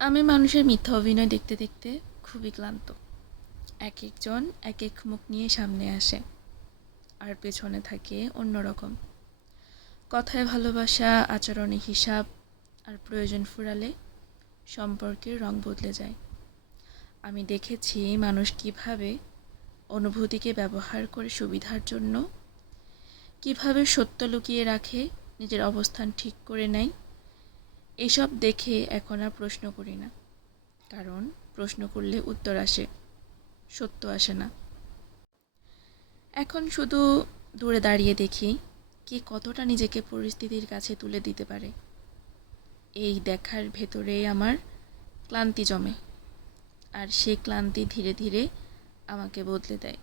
আমি মানুষের মিথ্যা অভিনয় দেখতে দেখতে খুবই ক্লান্ত। এক একজন এক এক মুখ নিয়ে সামনে আসে, আর পেছনে থাকে অন্যরকম। কথায় ভালোবাসা, আচরণে হিসাব, আর প্রয়োজন ফুরালে সম্পর্কের রং বদলে যায়। আমি দেখেছি মানুষ কিভাবে অনুভূতিকে ব্যবহার করে সুবিধার জন্য, কিভাবে সত্য লুকিয়ে রাখে, নিজের অবস্থান ঠিক করে নেয়। এসব দেখে এখন আর প্রশ্ন করি না, কারণ প্রশ্ন করলে উত্তর আসে, সত্য আসে না। এখন শুধু দূরে দাঁড়িয়ে দেখি কে কতটা নিজেকে পরিস্থিতির কাছে তুলে দিতে পারে। এই দেখার ভেতরে আমার ক্লান্তি জমে, আর সেই ক্লান্তি ধীরে ধীরে আমাকে বদলে দেয়।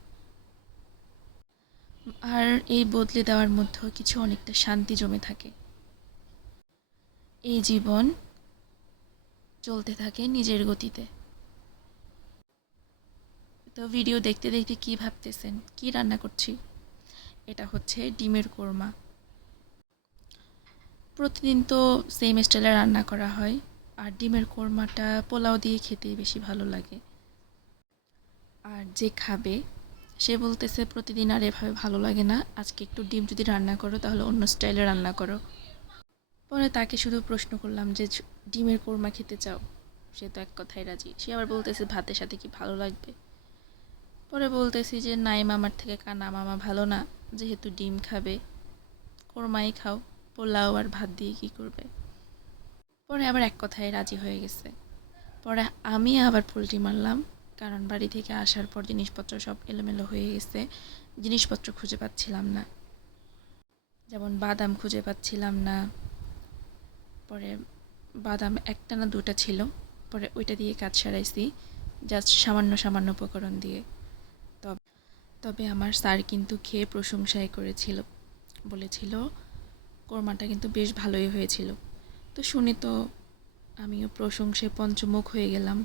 আর এই বদলে দেওয়ার মধ্যেও কিছু অনেকটা শান্তি জমে থাকে। এই জীবন চলতে থাকে নিজের গতিতে। তো ভিডিও দেখতে দেখতে কি ভাবতেছেন, কি রান্না করছি? এটা হচ্ছে ডিমের কোরমা। প্রতিদিন তো সেম স্টাইলে রান্না করা হয়, আর ডিমের কোরমাটা পোলাও দিয়ে খেতে বেশি ভালো লাগে। আর যে খাবে সে বলতেছে প্রতিদিন আর এভাবে ভালো লাগে না, আজকে একটু ডিম যদি রান্না করো তাহলে অন্য স্টাইলে রান্না করো। পরে তাকে শুধু প্রশ্ন করলাম যে ডিমের কোরমা খেতে চাও? সে তো এক কথায় রাজি। সে আবার বলতেছে ভাতের সাথে কি ভালো লাগবে। পরে বলতেছি যে নাই, মামার থেকে কানা মামা ভালো না, যেহেতু ডিম খাবে কোরমাই খাও, পোলাও আর ভাত দিয়ে কি করবে। পরে আবার এক কথায় রাজি হয়ে গেছে। পরে আমি আবার পোল্টি মারলাম, কারণ বাড়ি থেকে আসার পর জিনিসপত্র সব এলোমেলো হয়ে গেছে। জিনিসপত্র খুঁজে পাচ্ছিলাম না, যেমন বাদাম খুঁজে পাচ্ছিলাম না। পরে বাদাম একটা না দুটা ছিল, পরে ওইটা দিয়ে কাজ সারাইছি, জাস্ট সামান্য সামান্য উপকরণ দিয়ে। তবে তবে আমার স্যার কিন্তু খেয়ে প্রশংসাই করেছিল, বলেছিল কোরমাটা কিন্তু বেশ ভালোই হয়েছিল। তো শুনে তো আমিও প্রশংসায় পঞ্চমুখ হয়ে গেলাম।